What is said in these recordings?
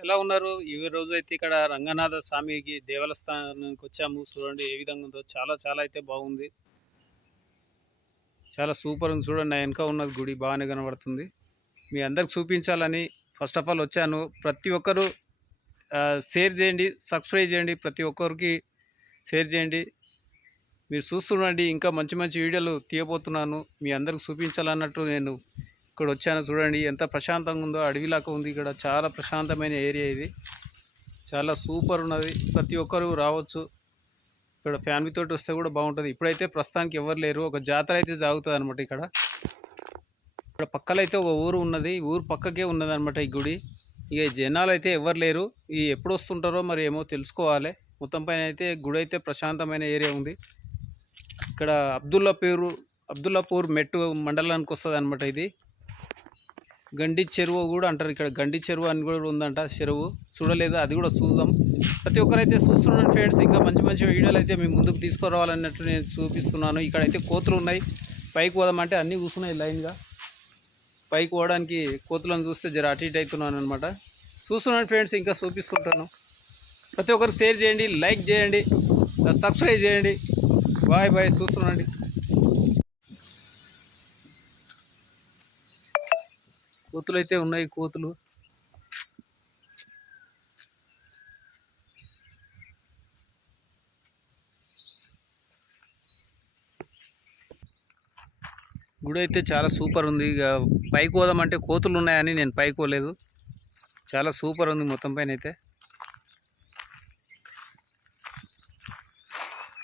ఎలా ఉన్నారు? ఈ రోజైతే ఇక్కడ రంగనాథ స్వామికి దేవస్థానానికి వచ్చాము. చూడండి ఏ విధంగా ఉందో. చాలా చాలా అయితే బాగుంది. చాలా సూపర్ ఉంది చూడండి. నా వెనక ఉన్నది గుడి బాగానే కనబడుతుంది. మీ అందరికి చూపించాలని ఫస్ట్ ఆఫ్ ఆల్ వచ్చాను. ప్రతి ఒక్కరు షేర్ చేయండి, సబ్స్క్రైబ్ చేయండి. ప్రతి ఒక్కరికి షేర్ చేయండి. మీరు చూస్తుండండి, ఇంకా మంచి మంచి వీడియోలు తీయబోతున్నాను. మీ అందరికి చూపించాలన్నట్టు నేను ఇక్కడ వచ్చాను. చూడండి ఎంత ప్రశాంతంగా ఉందో. అడవిలాగా ఉంది. ఇక్కడ చాలా ప్రశాంతమైన ఏరియా ఇది. చాలా సూపర్ ఉన్నది. ప్రతి ఒక్కరు రావచ్చు. ఇక్కడ ఫ్యామిలీ తోటి వస్తే కూడా బాగుంటుంది. ఇప్పుడైతే ప్రస్తుతానికి ఎవరు లేరు. ఒక జాతర అయితే సాగుతుంది అనమాట. ఇక్కడ పక్కలో అయితే ఒక ఊరు ఉన్నది. ఊరు పక్కకే ఉన్నది అనమాట ఈ గుడి. ఇక జనాలు అయితే ఎవరు లేరు. ఈ ఎప్పుడు వస్తుంటారో మరి ఏమో తెలుసుకోవాలి. మొత్తం పైన అయితే గుడి అయితే ప్రశాంతమైన ఏరియా ఉంది. ఇక్కడ అబ్దుల్లాపూర్ మెట్టు మండలానికి వస్తుంది అనమాట. ఇది గండి చెరువు కూడా అంటారు. ఇక్కడ గండి చెరువు అని కూడా ఉందంట. చెరువు చూడలేదు, అది కూడా చూద్దాం. ప్రతి ఒక్కరైతే చూస్తున్నాను ఫ్రెండ్స్. ఇంకా మంచి మంచి వీడియోలు అయితే మీ ముందుకు తీసుకురావాలన్నట్టు నేను చూపిస్తున్నాను. ఇక్కడైతే కోతులు ఉన్నాయి. పైకి పోదామంటే అన్నీ కూర్చున్నాయి లైన్గా. పైకి పోవడానికి కోతులను చూస్తే జర అటు ఇటు అవుతున్నాను అనమాట. చూస్తున్నాను ఫ్రెండ్స్, ఇంకా చూపిస్తుంటాను. ప్రతి ఒక్కరు షేర్ చేయండి, లైక్ చేయండి, సబ్స్క్రైబ్ చేయండి. Bye bye. చూస్తున్నాండి. కోతులు అయితే ఉన్నాయి. కోతులు గుడి అయితే చాలా సూపర్ ఉంది. ఇక పైకి పోదామంటే కోతులు ఉన్నాయని నేను పైకి పోలేదు. చాలా సూపర్ ఉంది మొత్తం పైన అయితే.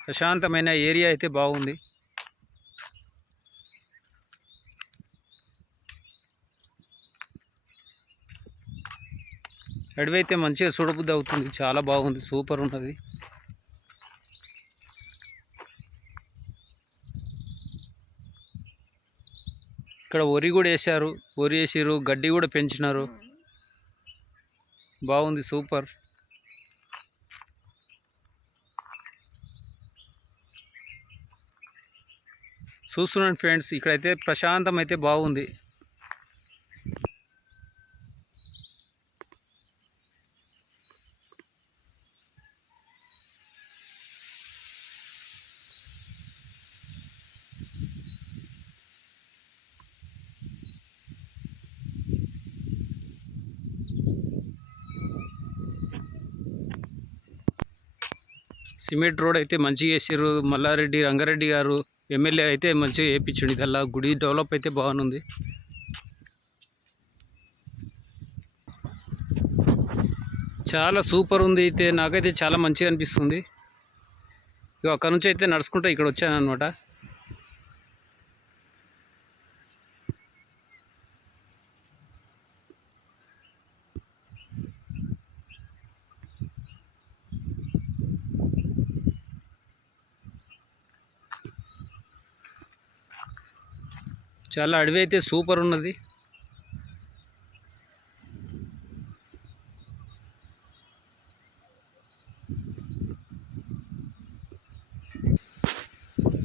ప్రశాంతమైన ఏరియా అయితే బాగుంది. అడవి అయితే మంచిగా చూడబుద్ధి అవుతుంది. చాలా బాగుంది, సూపర్ ఉన్నది. ఇక్కడ వరి కూడా వేసారు. వరి వేసిరు, గడ్డి కూడా పెంచినారు. బాగుంది, సూపర్. చూస్తున్నాను ఫ్రెండ్స్, ఇక్కడైతే ప్రశాంతం అయితే బాగుంది. సిమెంట్ రోడ్ అయితే మంచిగా వేసారు. మల్లారెడ్డి రంగారెడ్డి గారు ఎమ్మెల్యే అయితే మంచిగా వేయించండి. ఇదల్లా గుడి డెవలప్ అయితే బాగుంది. చాలా సూపర్ ఉంది. అయితే నాకైతే చాలా మంచిగా అనిపిస్తుంది. ఇక అక్కడ నుంచి అయితే నడుచుకుంటూ ఇక్కడ వచ్చాను అనమాట. చాలా అడవి అయితే సూపర్ ఉన్నది.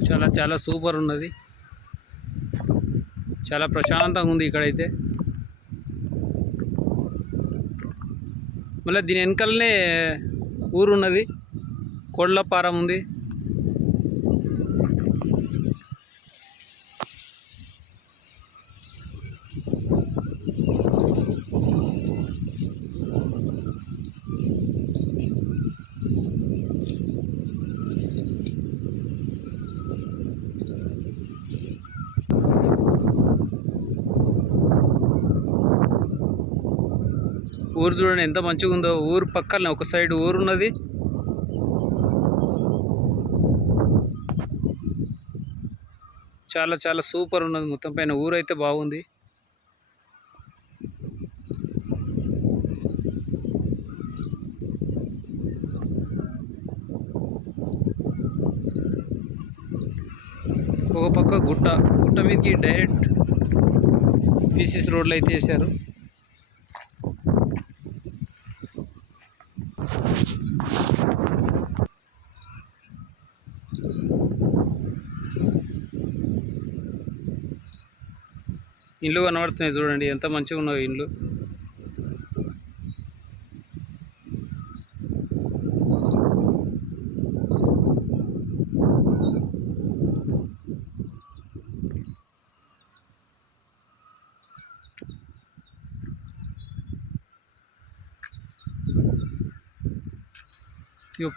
చాలా చాలా సూపర్ ఉన్నది. చాలా ప్రశాంతంగా ఉంది ఇక్కడైతే. మళ్ళీ దీని వెనకాలనే ఊరు ఉన్నది. కోళ్ళపారం ఉంది. ఊరు చూడండి ఎంత మంచిగా ఉందో. ఊరు పక్కన ఒక సైడ్ ఊరు ఉన్నది. చాలా చాలా సూపర్ ఉన్నది. మొత్తం పైన ఊరు అయితే బాగుంది. ఒక పక్క గుట్ట, గుట్ట మీదకి డైరెక్ట్ పీసీసీ రోడ్లు అయితే వేసారు. ఇండ్లు కనబడుతున్నాయి చూడండి, ఎంత మంచిగా ఉన్నాయో ఇండ్లు. ఇక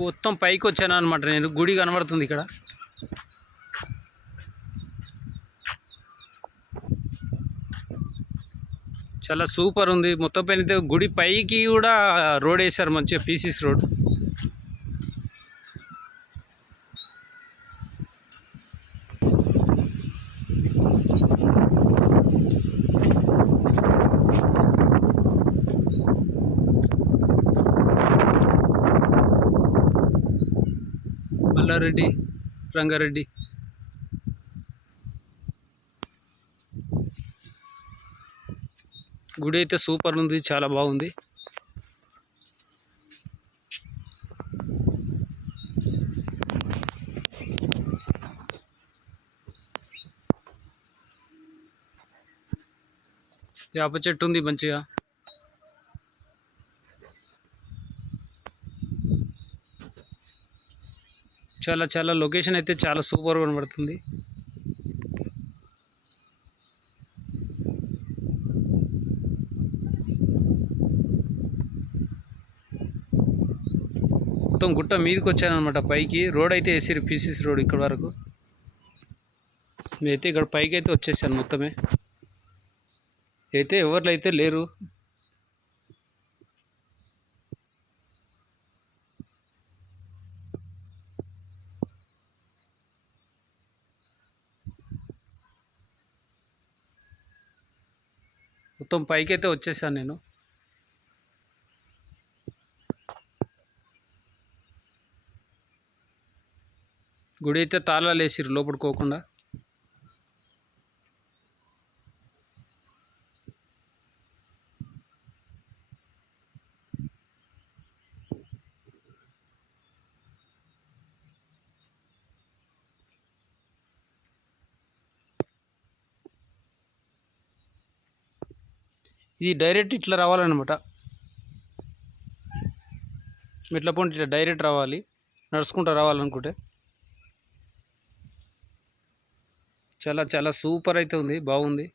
మొత్తం పైకి వచ్చాను అనమాట నేను. గుడి కనబడుతుంది ఇక్కడ. చాలా సూపర్ ఉంది. మొత్తం పైన అయితే గుడి పైకి కూడా రోడ్ వేశారు, మంచిగా పీసీస్ రోడ్. మల్లారెడ్డి, రంగారెడ్డి. గుడి అయితే సూపర్ ఉంది, చాలా బాగుంది. వేప చెట్టు ఉంది మంచిగా. చాలా చాలా లొకేషన్ అయితే చాలా సూపర్గా కనబడుతుంది. మొత్తం గుట్ట మీదకి వచ్చాను అనమాట పైకి. రోడ్ అయితే వేసిరు, పీసీస్ రోడ్ ఇక్కడ వరకు. నేనైతే ఇక్కడ పైకి అయితే వచ్చేసాను మొత్తమే. అయితే ఎవరు అయితే లేరు. మొత్తం పైకి అయితే వచ్చేసాను నేను. గుడి అయితే తాళాలు వేసిరు లోపడుకోకుండా. ఇది డైరెక్ట్ ఇట్లా రావాలన్నమాట. మెట్ల పొంటి ఇట్లా డైరెక్ట్ రావాలి, నడుచుకుంటూ రావాలనుకుంటే. చాలా చాలా సూపర్ అయితే ఉంది, బాగుంది.